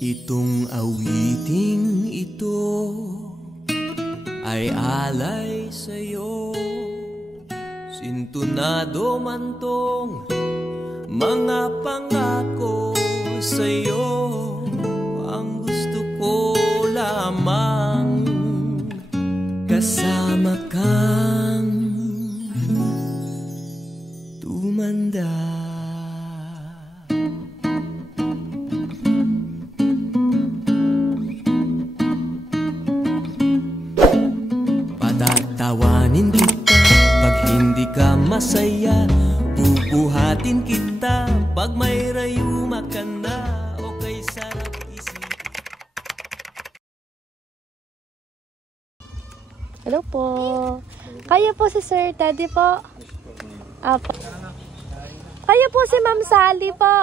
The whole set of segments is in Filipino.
Itong awiting ito ay alay sa'yo, sintunado man tong mga pangako sa'yo. Ang gusto ko lamang kasama kang tumanda. Patatawanin kita pag hindi ka masaya, bubuhatin kita pag may rayuma ka na. Okay, sarap isip. Hello po. Kayo po si Sir Teddy po? Apo. Kayo po si Ma'am Sally po?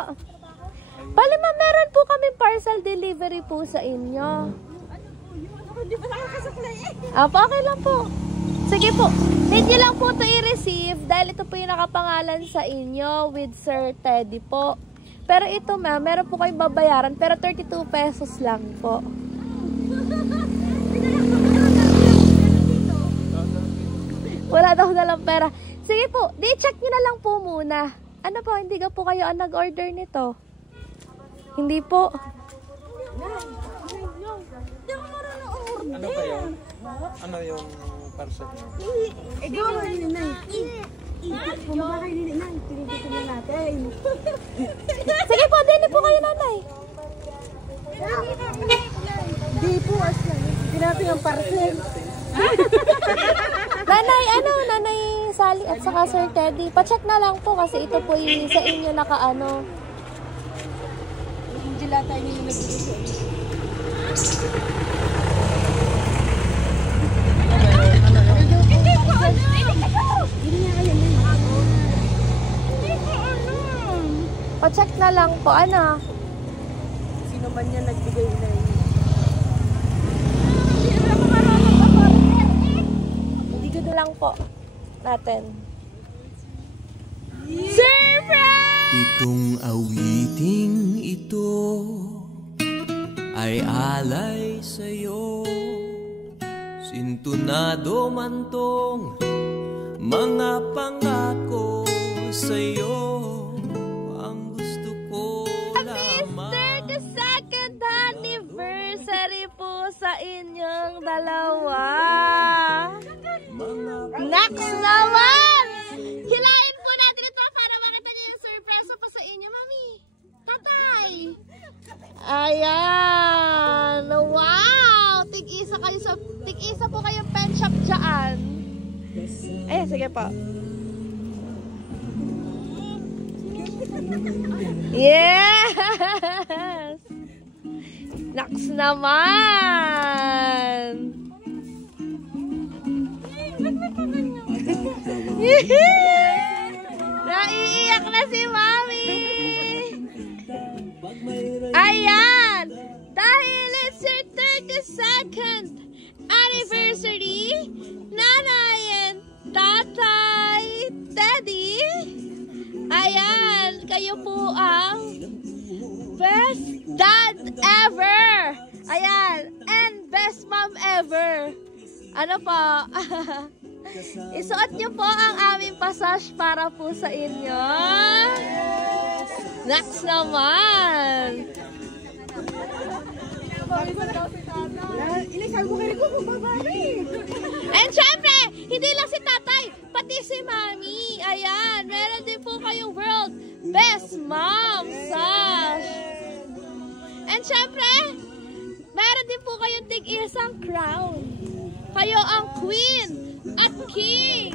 Bali ma'am, meron po kami parcel delivery po sa inyo. Apo, okay lang po. Sige po. Need nyo lang po ito i-receive dahil ito po yung nakapangalan sa inyo with Sir Teddy po. Pero ito ma'am, meron po kayong babayaran pero 32 pesos lang po. Wala daw dalang pera. Sige po, di-check nyo na lang po muna. Ano po, hindi ka po kayo ang nag-order nito? Hindi po. Ano kayo? Ano yung parcel niyo? Ikaw, Ninay. Bumaba kayo, Ninay. Pinigito na natin. Sige po, din po kayo, nanay. Di po, asla. Hindi natin yung parcel. Nanay, Nanay Sally at saka Sir Teddy. Pa-check na lang po kasi ito po yung sa inyo nakaano. Hindi lahat tayo nilagay. Pa-check na lang po, ano? Sino man yan nagbigay na yun? Hindi ko na lang po natin. Surprise! Itong awiting ito ay alay sa'yo, sintunado man tong mga pangako sa'yo. Ang gusto ko lamang 32nd anniversary po sa inyong dalawa. Next naman! Hilain po natin ito para makita niyo yung surprise pa sa inyo, mami. Tatay! Ayan! Wow! Tig-isa po kayong pen shop dyan. Ayan, sige po. Yes! Next naman! Naiiyak na si Mami! Ayan! Dahil it's your 32nd anniversary, Nanay and Tatay Teddy, ayan, kayo po ang best dad ever! Ayan, and best mom ever! Ano po? Isuot nyo po ang aming passage para po sa inyo. Next naman. And syempre, hindi lang si tatay, pati si mami. Ayan, meron din po kayong world best mom sash. And syempre, meron din po kayong tig-isang crown. Kayo ang queen at king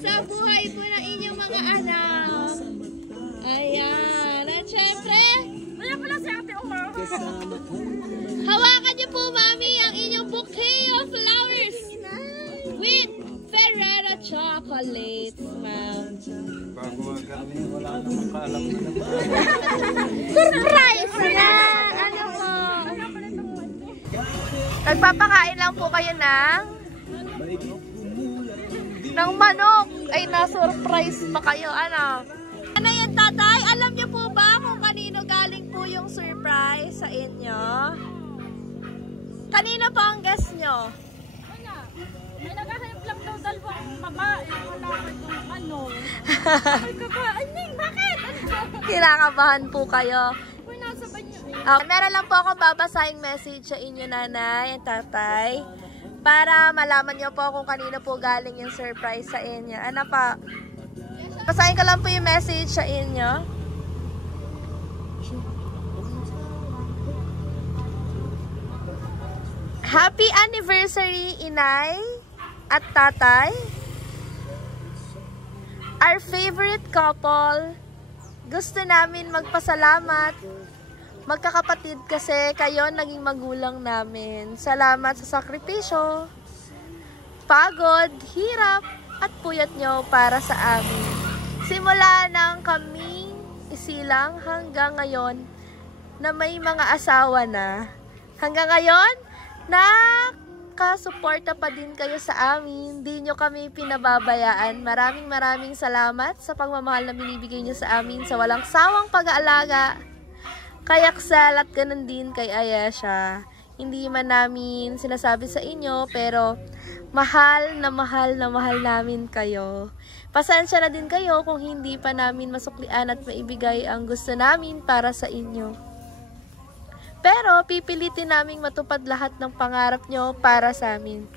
sa buhay po ng inyong mga anak. Ayan. At syempre, wala pala si Ate Umar. Hawakan niyo po, Mami, ang inyong bouquet of flowers with Ferrero chocolates, ma'am. Bago kami, wala namang kaalam na naman. Surprise na! Ano po? Nagpapakain lang po kayo ng manok. Ay, na-surprise pa kayo. Ano? Ano yan, tatay? Alam niyo po ba kung kanino galing po yung surprise sa inyo? kanino po ang guest nyo? May naghahanap lang daw dalawang babae. Wala ko kung ano. Ay, kakain Ning, bakit? Kinakabahan po kayo. Uy, nasa banyo eh. Meron lang po akong babasahing message sa inyo, nanay at tatay. Para malaman nyo po kung kanino po galing yung surprise sa inyo. Ano pa? Basahin ko lang po yung message sa inyo. Happy anniversary, inay at tatay. Our favorite couple. Gusto namin magpasalamat. Magkakapatid kasi kayo naging magulang namin. Salamat sa sakripisyo, pagod, hirap, at puyat nyo para sa amin. Simula nang kaming isilang hanggang ngayon na may mga asawa na. Hanggang ngayon, nakasuporta pa din kayo sa amin. Di nyo kami pinababayaan. Maraming salamat sa pagmamahal na binibigay nyo sa amin sa walang sawang pag-aalaga. Kay Axel at ganun din kay Ayesha. Hindi man namin sinasabi sa inyo, pero mahal namin kayo. Pasensya na din kayo kung hindi pa namin masuklian at maibigay ang gusto namin para sa inyo. Pero pipilitin naming matupad lahat ng pangarap nyo para sa amin.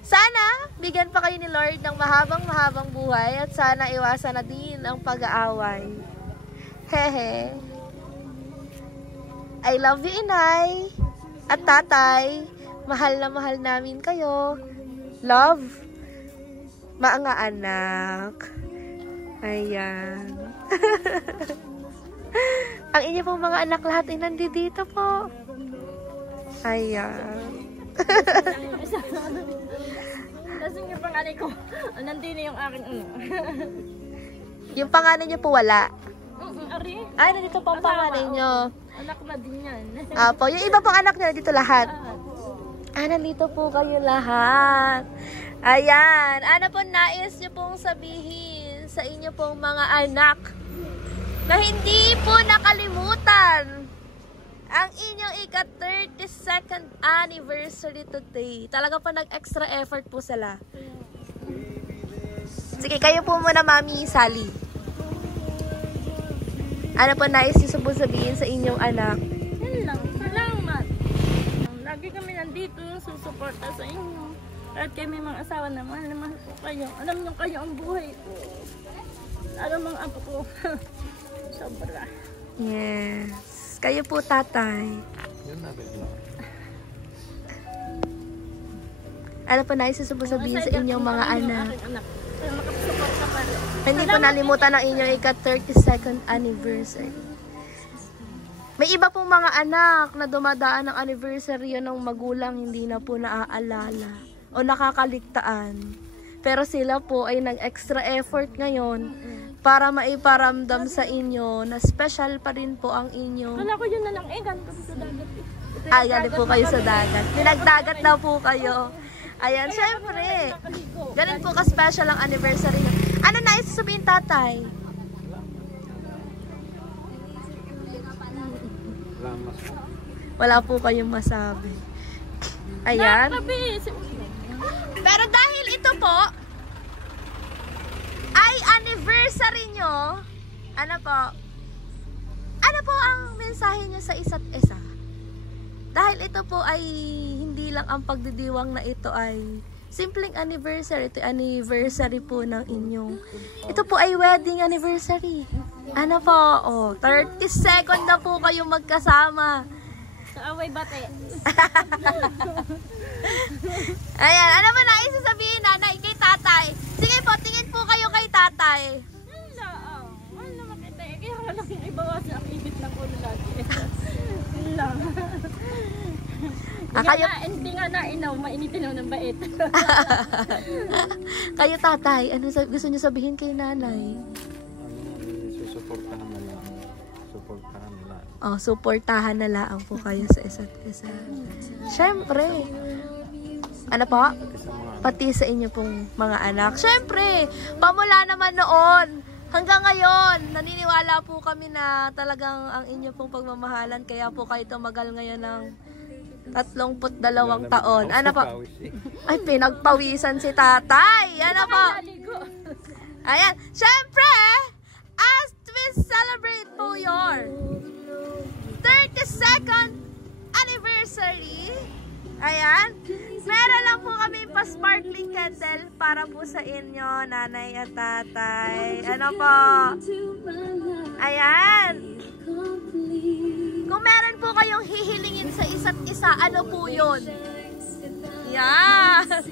Sana bigyan pa kayo ni Lord ng mahabang buhay at sana iwasan na din ang pag-aaway. Hehe. I love you, inay at tatay. Mahal na mahal namin kayo. Love, mga anak. Ayan. Ang inyo pong mga anak lahat ay nandito po. Ayan. Tapos yung panganay ko, nandito yung aking ano. Yung panganay niyo po wala? Ari? Ay, nandito po ang panganay niyo. Anak ba din yan? Apo, yung iba pong anak niyo nandito lahat. Nandito po kayo lahat. Ayan. Ano po nais niyo pong sabihin sa inyo pong mga anak na hindi po nakalimutan ang inyong ika-32nd anniversary today. Talaga po nag-extra effort po sila. Sige, kayo po muna, Mami Sally. Ano po nais niyo po sabihin sa inyong anak? Yan lang. Salamat. Lagi kami nandito, susuporta sa inyo. Kahit kayo may mga asawa na mahal na mahal po kayo. Alam niyo kayo ang buhay ko. Alam mga apo ko. Sobra. Yes. Kayo po, tatay. Yun na rin. Ano po nais niyo po sabihin sa inyong mga anak? Kaya makapasuporta pa rin. Hindi po nalimutan ang inyong ika-32nd anniversary. May iba pong mga anak na dumadaan ng anniversary yun ng magulang hindi na po naaalala o nakakaligtaan. Pero sila po ay nag-extra effort ngayon para maiparamdam sa inyo na special pa rin po ang inyong... Kala ko yun na lang ganito sa dagat eh. Ay, galing po kayo sa dagat. Pinagdagat na po kayo. Ayan, syempre. Ganun po ka-special ang anniversary nyo. Ano nais sabihin, tatay? Wala po kayong masabi. Ayan. Pero dahil ito po ay anniversary nyo, ano po ang mensahe nyo sa isa't isa? Dahil ito po ay hindi lang ang pagdidiwang na ito ay simpleng anniversary. Ito anniversary po ng inyong. Ito po ay wedding anniversary. Ano po? 30 na po kayong magkasama. Sa away bate. Ayan, ano ba nais sabihin, nanay, kay tatay? Sige po, tingin po kayo kay tatay. Wala makita eh. Kaya wala kong ibawasan ang ibit ng ulo lagi. Wala. Hindi nga nainaw, mainitin ng bait. Kayo, tatay, ano gusto niyo sabihin kay nanay? Susuportahan na lang. Suportahan na lang. Suportahan na lang po kayo sa isa't isa. Siyempre. Ano po? Pati sa inyo pong mga anak. Siyempre, pamula naman noon hanggang ngayon, naniniwala po kami na talagang ang inyo pong pagmamahalan, kaya po kayo tumagal ngayon ng 32 taon. Ano po? Pawis eh. Ay, pinagpawisan si tatay. Ano po? Ayan. Siyempre, as we celebrate po your 32nd anniversary, ayan, meron lang po kami pa-sparkling candle para po sa inyo, nanay at tatay. Ano po? Ayan. Kung meron po kayong hihilingin sa isa't isa, ano po yun? Yes!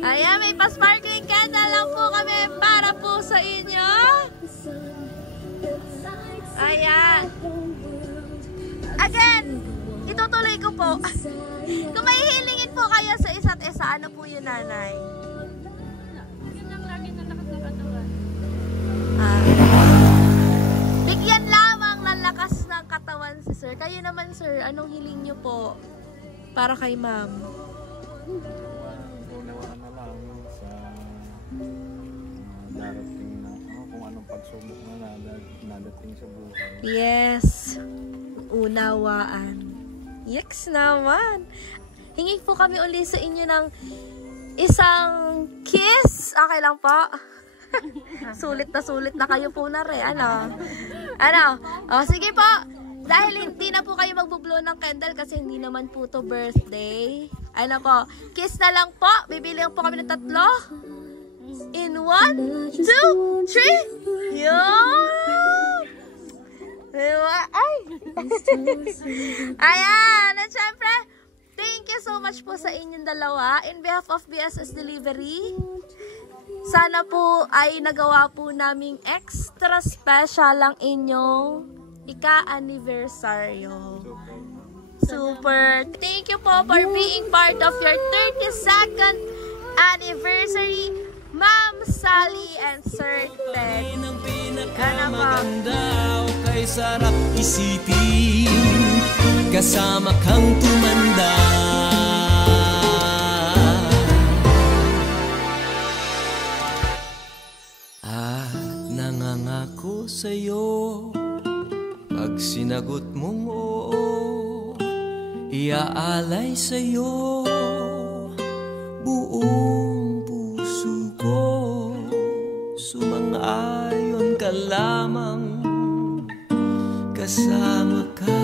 Ayan, may pa-sparkling candle lang po kami para po sa inyo. Ayan. Again, itutuloy ko po. Kung may hilingin po kayo sa isa't isa, ano po yun, nanay? Yun lang lagi na lakas ng katawan. Bigyan lamang ng lakas ng katawan si sir. Kayo naman, sir, anong hiling nyo po para kay ma'am? Unawaan na lang sa darating na kung anong pagsubok na nadating sa buhay. Yes. Unawaan. Yeks naman. Hingi po kami uli sa inyo ng isang kiss. Okay lang po. Sulit na kayo po na rin. Ano? O, sige po. Dahil hindi na po kayo magbublow ng candle kasi hindi naman po to birthday. Ano po? Kiss na lang po. Bibili lang po kami ng 3. In 1, 2, 3. Yun! Ay! Ayan! At syempre, thank you so much po sa inyong dalawa. In behalf of BSS Delivery, sana po ay nagawa po naming extra special ang inyong ika-anniversaryo. Super! Thank you po for being part of your 32nd anniversary, Ma'am Sally and Sir Ted. Ang pinakamaganda o kay sarap isipin, kasama kang tumanda. At nangangako sa'yo, pag sinagot mong oo, iaalay sa'yo buong puso ko. Sumang-ayon ka lamang, kasama ka